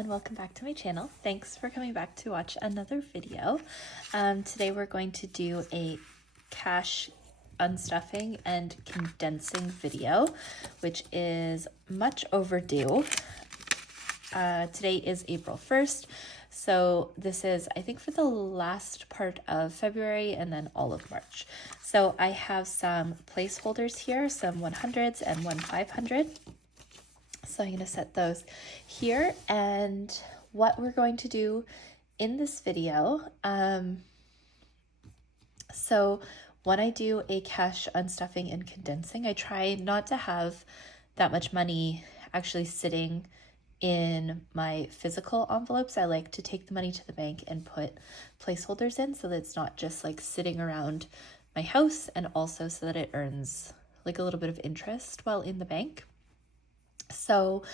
everyone, welcome back to my channel. Thanks for coming back to watch another video. Today we're going to do a cash unstuffing and condensing video, which is much overdue. Today is April 1st, so this is, I think, for the last part of February and then all of March. So I have some placeholders here, some 100s and one 500. So I'm going to set those here, and what we're going to do in this video, so when I do a cash unstuffing and condensing, I try not to have that much money actually sitting in my physical envelopes. I like to take the money to the bank and put placeholders in so that it's not just like sitting around my house, and also so that it earns like a little bit of interest while in the bank. So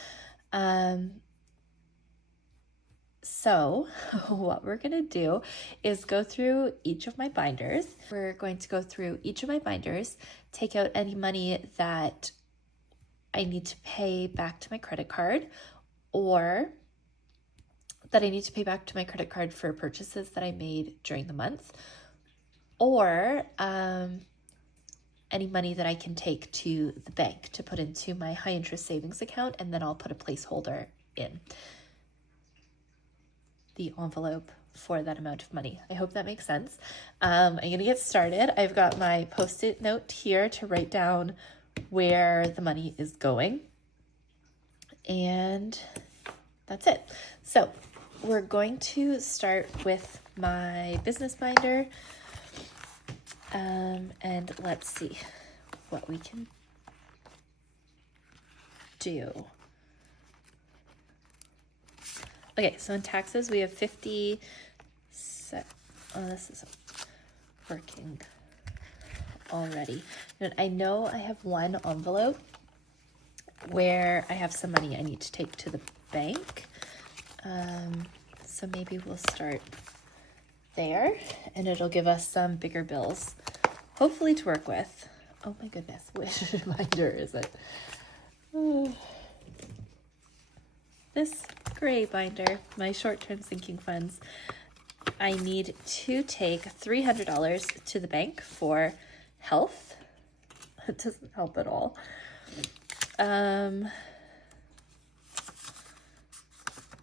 what we're going to do is go through each of my binders. We're going to go through each of my binders, take out any money that I need to pay back to my credit card, or that I need to pay back to my credit card for purchases that I made during the month, or any money that I can take to the bank to put into my high interest savings account, and then I'll put a placeholder in the envelope for that amount of money. I hope that makes sense. I'm going to get started. I've got my post-it note here to write down where the money is going, and that's it. So we're going to start with my business binder. And let's see what we can do. Okay, so in taxes, we have 50. Oh, this isn't working already. And I know I have one envelope where I have some money I need to take to the bank. So maybe we'll start there, and it'll give us some bigger bills, hopefully, to work with. Oh my goodness, which binder is it? Oh. This gray binder, my short-term sinking funds. I need to take $300 to the bank for health. It doesn't help at all.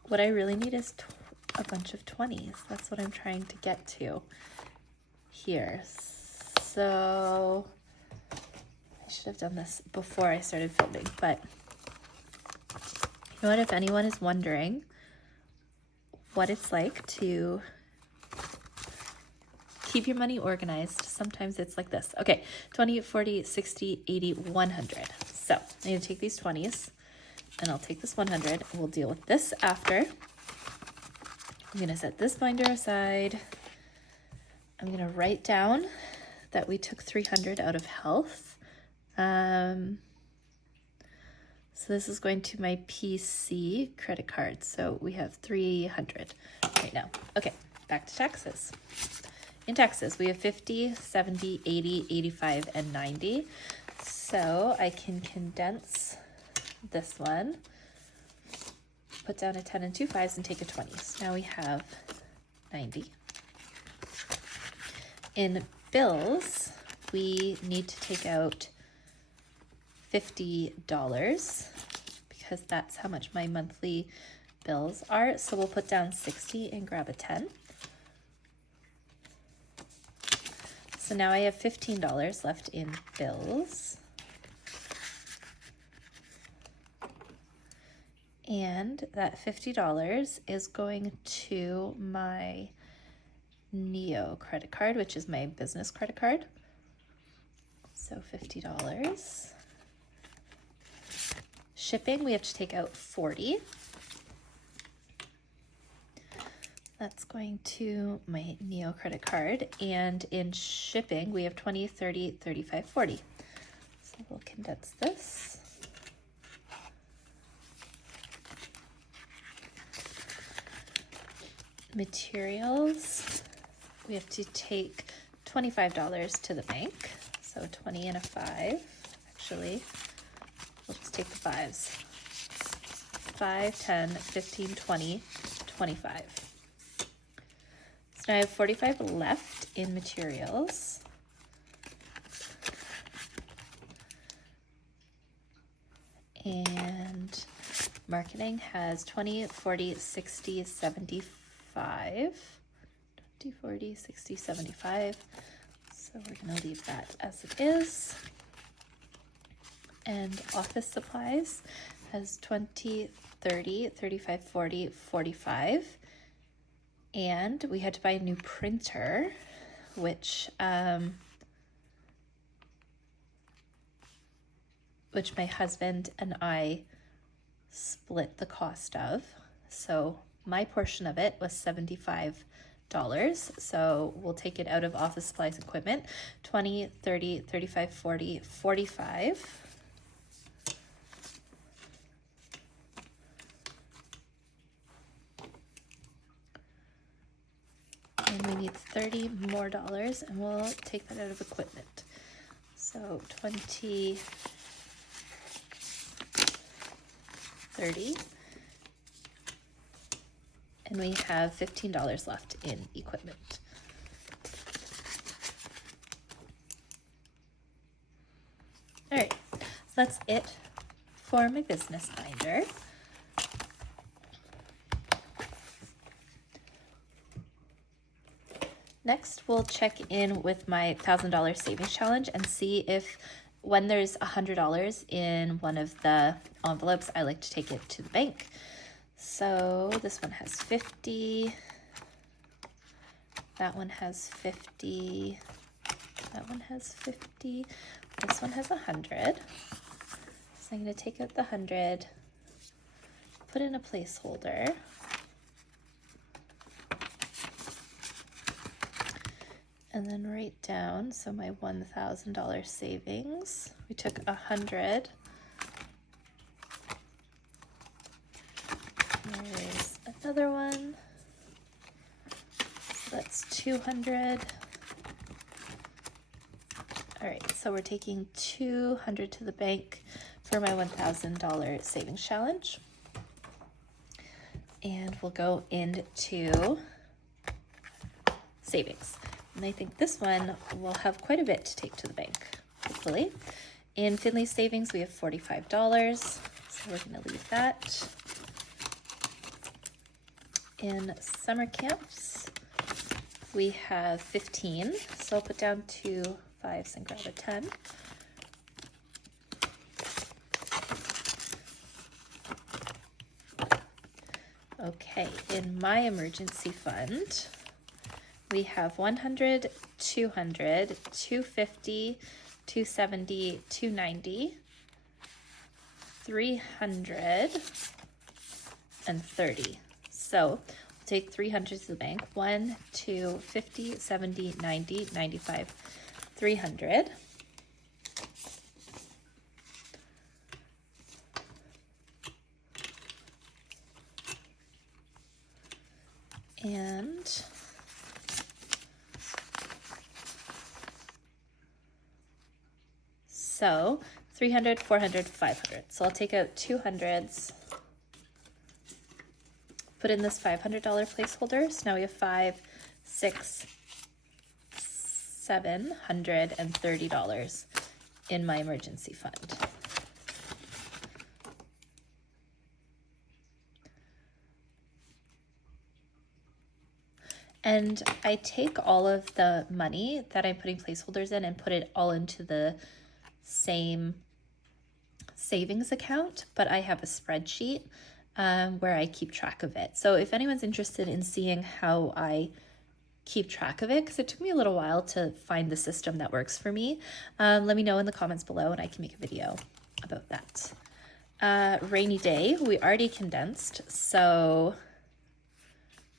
What I really need is a bunch of 20s. That's what I'm trying to get to here. So I should have done this before I started filming, but you know what? If anyone is wondering what it's like to keep your money organized, sometimes it's like this. Okay, 20, 40, 60, 80, 100. So I'm going to take these 20s, and I'll take this 100, and we'll deal with this after. I'm going to set this binder aside. I'm going to write down that we took 300 out of health. So this is going to my PC credit card. So we have 300 right now. Okay, back to taxes. In taxes, we have 50, 70, 80, 85, and 90. So I can condense this one, put down a 10 and 2 5s, and take a 20. So now we have 90. In bills, we need to take out $50 because that's how much my monthly bills are. So we'll put down 60 and grab a 10. So now I have $15 left in bills. And that $50 is going to my Neo credit card, which is my business credit card. So $50. Shipping, we have to take out 40. That's going to my Neo credit card. And in shipping, we have 20, 30, 35, 40. So we'll condense this. Materials, we have to take $25 to the bank. So 20 and a 5. Actually, we'll just take the 5s. 5, 10, 15, 20, 25. So now I have 45 left in materials. And marketing has 20, 40, 60, 75. 20, 40, 60, 75. So we're going to leave that as it is. And office supplies has 20, 30, 35, 40, 45. And we had to buy a new printer, which my husband and I split the cost of. So my portion of it was $75. So we'll take it out of office supplies equipment. 20, 30, 35, 40, 45. And we need $30 more, and we'll take that out of equipment. So 20, 30, and we have $15 left in equipment. All right, so that's it for my business binder. Next, we'll check in with my $1,000 savings challenge and see if when there's $100 in one of the envelopes, I like to take it to the bank. So this one has 50, that one has 50, that one has 50, this one has 100. So I'm going to take out the 100, put in a placeholder. And then write down, so my $1,000 savings, we took 100. There's another one, so that's 200. All right, so we're taking 200 to the bank for my $1,000 savings challenge. And we'll go into savings. And I think this one will have quite a bit to take to the bank, hopefully. In Finley savings, we have $45, so we're going to leave that. In summer camps, we have 15, so I'll put down 2 5s and grab a 10. Okay, in my emergency fund, we have 100, 200, 250, 270, 290, 300, and 30. So we'll take 300 to the bank. 1, 2, 50, 70, 90, 95, 300. And so 300, 400, 500. So I'll take out 200s, put in this $500 placeholder. So now we have 5, 6, $730 in my emergency fund. And I take all of the money that I'm putting placeholders in and put it all into the same savings account, but I have a spreadsheet where I keep track of it. So if anyone's interested in seeing how I keep track of it, because it took me a little while to find the system that works for me, let me know in the comments below and I can make a video about that. Rainy day, we already condensed, so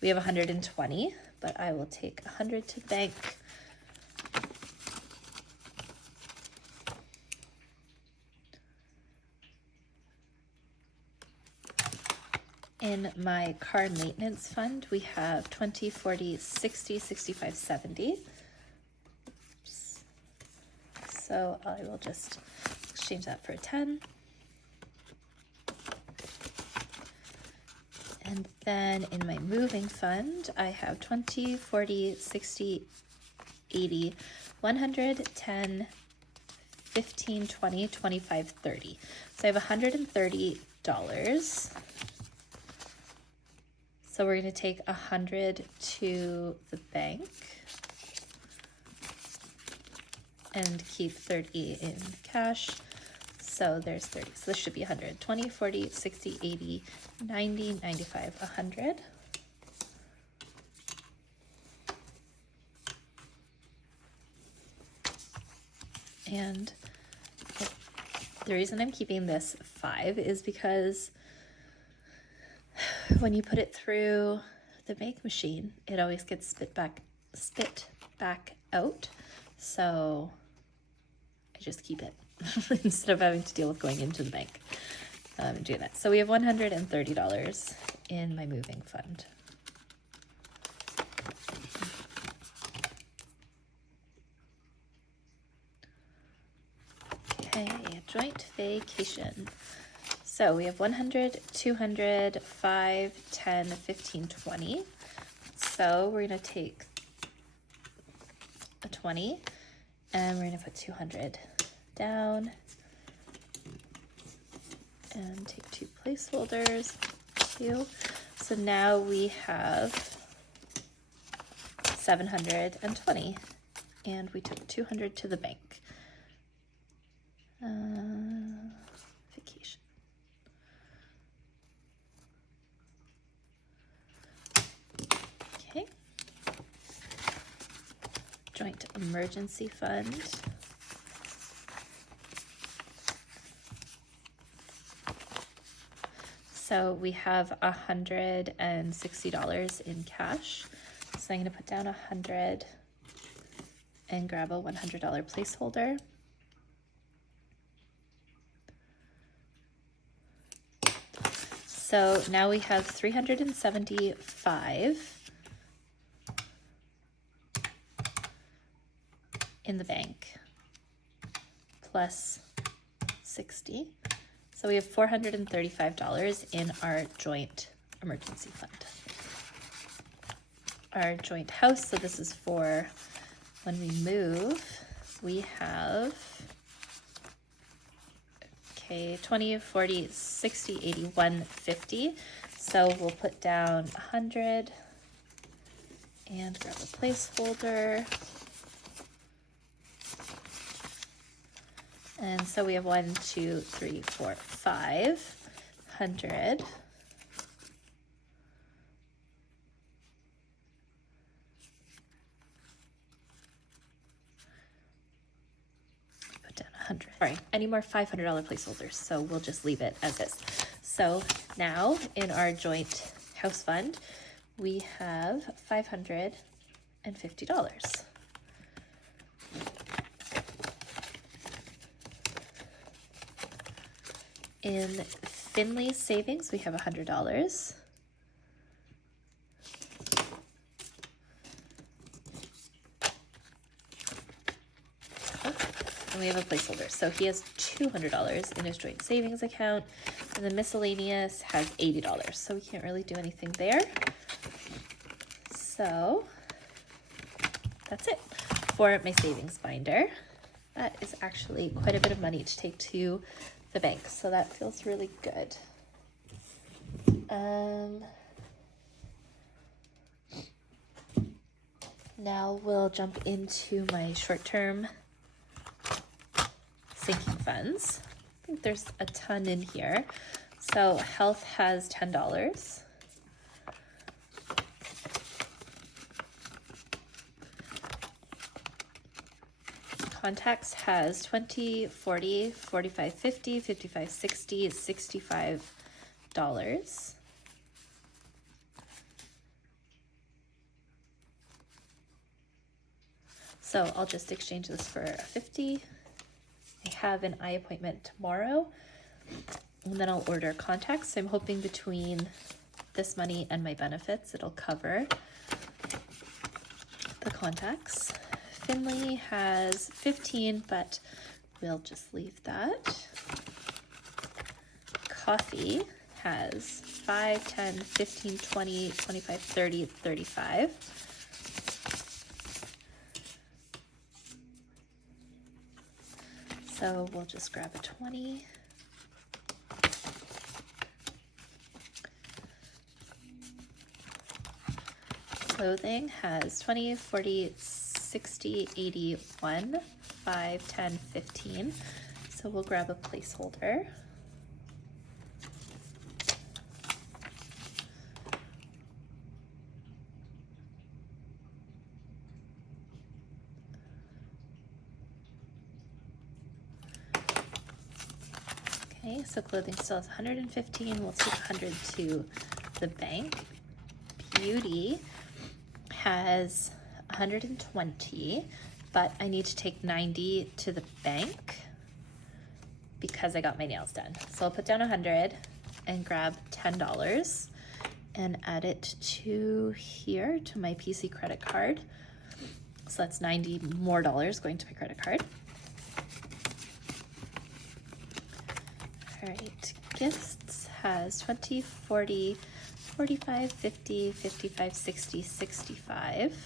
we have 120, but I will take 100 to the bank. In my car maintenance fund, we have 20, 40, 60, 65, 70. Oops. So I will just exchange that for a 10. And then in my moving fund, I have 20, 40, 60, 80, 100, 10, 15, 20, 25, 30. So I have $130. So we're going to take 100 to the bank and keep 30 in cash. So there's 30. So this should be 100. 20, 40, 60, 80, 90, 95, 100. And the reason I'm keeping this 5 is because when you put it through the bank machine, it always gets spit back out. So I just keep it instead of having to deal with going into the bank and doing that. So we have $130 in my moving fund. Okay, joint vacation. So we have 100, 200, 5, 10, 15, 20. So we're going to take a 20 and we're going to put 200 down and take 2 placeholders, 2. So now we have 720 and we took 200 to the bank. Vacation. Okay. Joint emergency fund. So we have $160 in cash. So I'm going to put down 100 and grab a $100 placeholder. So now we have 375 in the bank plus 60. So we have $435 in our joint emergency fund. Our joint house, so this is for when we move, we have 20, 40, 60, 80, 150. So we'll put down 100 and grab a placeholder. And so we have 1, 2, 3, 4, 500. Put down 100. All right, any more $500 placeholders, so we'll just leave it as is. So now in our joint house fund, we have $550. In Finley savings, we have $100. And we have a placeholder. So he has $200 in his joint savings account, and the miscellaneous has $80. So we can't really do anything there. So that's it for my savings binder. That is actually quite a bit of money to take to the bank, so that feels really good. Now we'll jump into my short-term sinking funds. I think there's a ton in here. So health has $10. Contacts has 20, 40, 45, 50, 55, 60, $65. So I'll just exchange this for a 50. I have an eye appointment tomorrow, and then I'll order contacts. So I'm hoping between this money and my benefits, it'll cover the contacts. Finley has 15, but we'll just leave that. Coffee has 5, 10, 15, 20, 25, 30, 35. So we'll just grab a 20. Clothing has 20, 40, 60, 80, 1, 5, 10, 15. So we'll grab a placeholder. Okay, so clothing still has 115. We'll take 100 to the bank. Beauty has 120, but I need to take 90 to the bank because I got my nails done. So I'll put down 100 and grab $10 and add it to here to my PC credit card. So that's $90 more going to my credit card. All right, gifts has 20, 40, 45, 50, 55, 60, 65.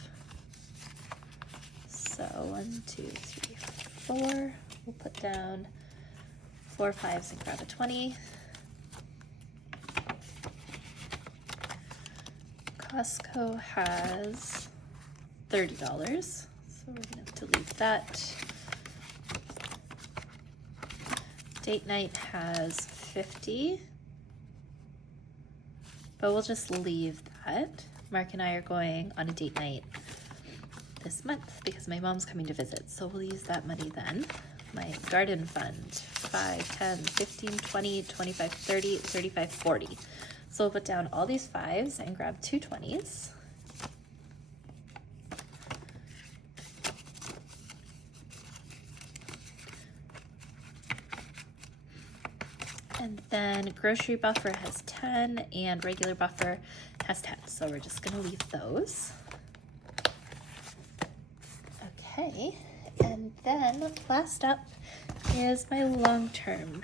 So 1, 2, 3, 4. We'll put down 4 5s and grab a 20. Costco has $30, so we're gonna have to leave that. Date night has 50, but we'll just leave that. Mark and I are going on a date night this month because my mom's coming to visit, so we'll use that money then. My garden fund, 5, 10, 15, 20, 25, 30, 35, 40. So we'll put down all these 5s and grab 2 20s. And then grocery buffer has 10 and regular buffer has 10. So we're just gonna leave those. Okay, and then last up is my long-term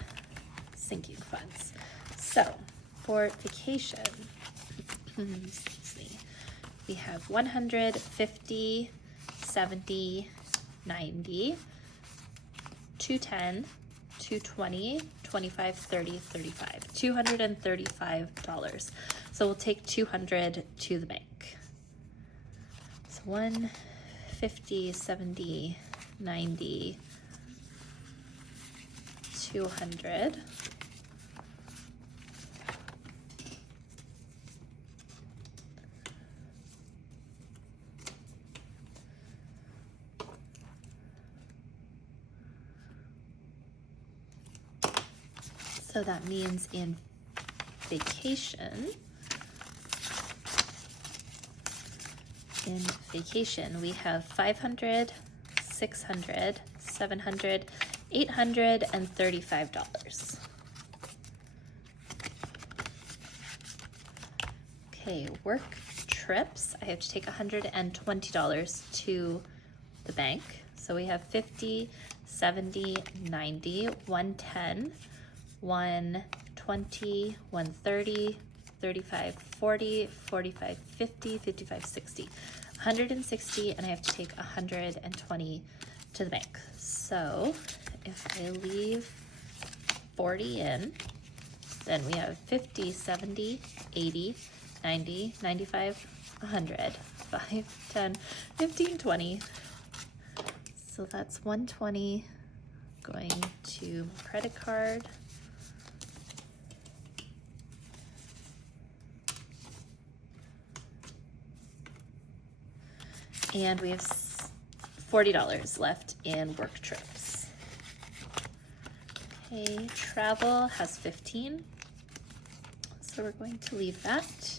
sinking funds. So for vacation, excuse me, we have 100, 50, 70, 90, 210, 220, 25, 30, 35, $235. So we'll take 200 to the bank. So 150, 70, 90, 200. So that means in vacation, we have 500, 600, 700, $835. Okay, work trips, I have to take $120 to the bank. So we have 50, 70, 90, 110, 120, 130, 35, 40, 45, 50, 55, 60, 160, and I have to take 120 to the bank. So if I leave 40 in, then we have 50, 70, 80, 90, 95, 100, 5, 10, 15, 20. So that's 120 going to my credit card. And we have $40 left in work trips. Okay, travel has 15. So we're going to leave that.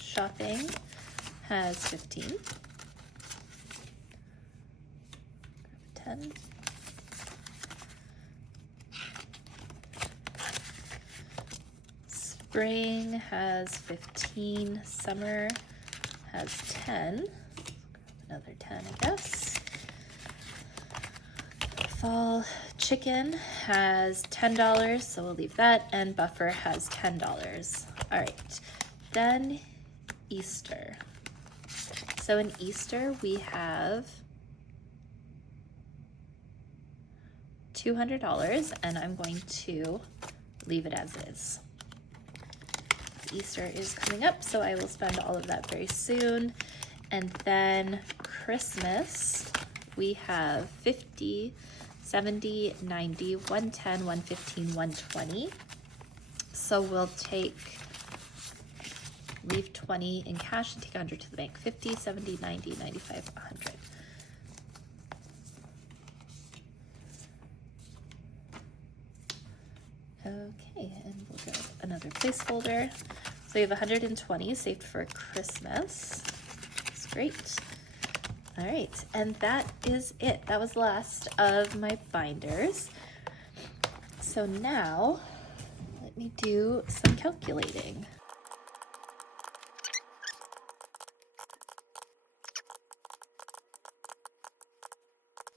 Shopping has 15. Grab 10. Spring has 15. Summer has 10. Another 10, I guess. Fall, chicken has $10, so we'll leave that, and buffer has $10. All right, then Easter. So in Easter, we have $200, and I'm going to leave it as is. Easter is coming up, so I will spend all of that very soon. And then Christmas, we have 50, 70, 90, 110, 115, 120. So we'll leave 20 in cash and take 100 to the bank. 50, 70, 90, 95, 100. Okay, and we'll go another placeholder. So we have 120 saved for Christmas. That's great. All right, and that is it. That was the last of my binders. So now, let me do some calculating.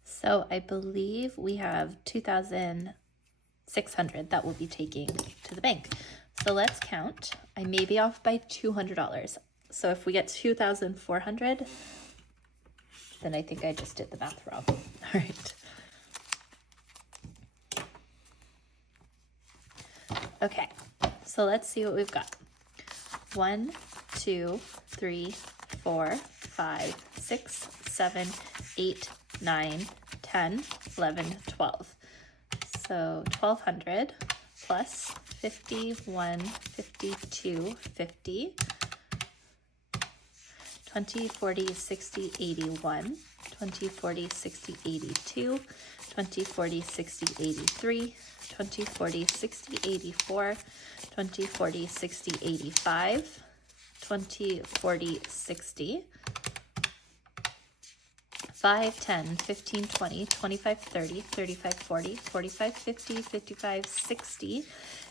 So I believe we have 2,600 that we'll be taking to the bank. So let's count. I may be off by $200. So if we get 2,400, then I think I just did the math wrong. All right. Okay, so let's see what we've got. 1, 2, 3, 4, 5, 6, 7, 8, 9, 10, 11, 12. So 1,200 plus 51, 52, 50, 20, 40, 60, 81, 20, 40, 60, 82, 20, 40, 60, 83, 20, 40, 60, 84, 20, 40, 60, 85, 20, 40, 60, 5, 10, 15, 20, 25, 30, 35, 40, 45, 50, 55, 60,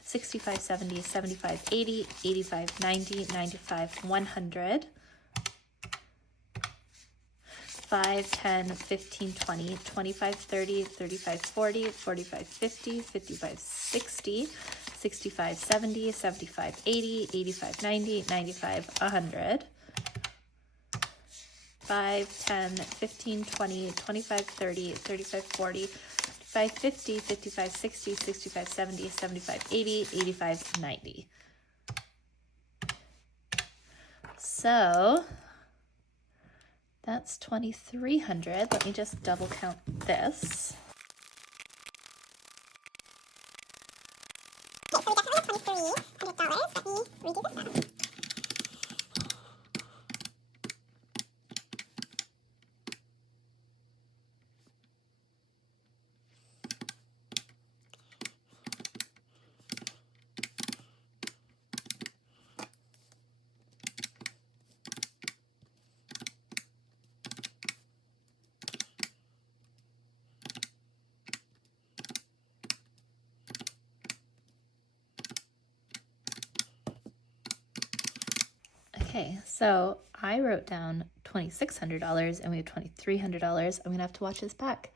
65, 70, 75, 80, 85, 90, 95, 100, 5, 10, 15, 20, 25, 30, 35, 40, 45, 50, 55, 60, 65, 70, 75, 80, 85, 90, 95, 100. 5, 10, 15, 20, 25, 30, 35, 40, 55, 50, 55, 60, 65, 70, 75, 80, 85, 90. So that's 2,300. Let me just double count this. Okay, so we definitely have $2,300. Let me redo this math. Okay, so I wrote down $2,600 and we have $2,300. I'm gonna have to watch this back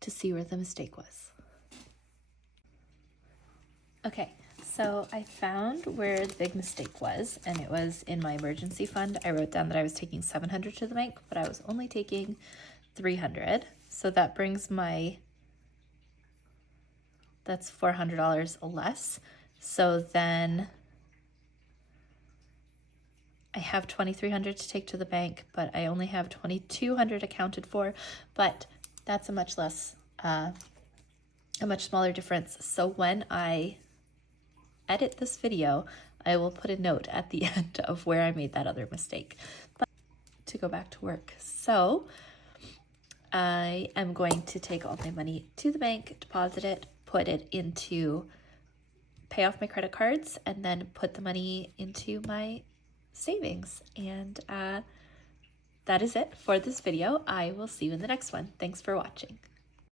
to see where the mistake was. Okay, so I found where the big mistake was, and it was in my emergency fund. I wrote down that I was taking $700 to the bank, but I was only taking $300. So that brings that's $400 less. So then I have $2,300 to take to the bank, but I only have $2,200 accounted for, but that's a much smaller difference. So when I edit this video, I will put a note at the end of where I made that other mistake. But to go back to work. So I am going to take all my money to the bank, deposit it, put it into, pay off my credit cards, and then put the money into my savings. And that is it for this video. I will see you in the next one. Thanks for watching.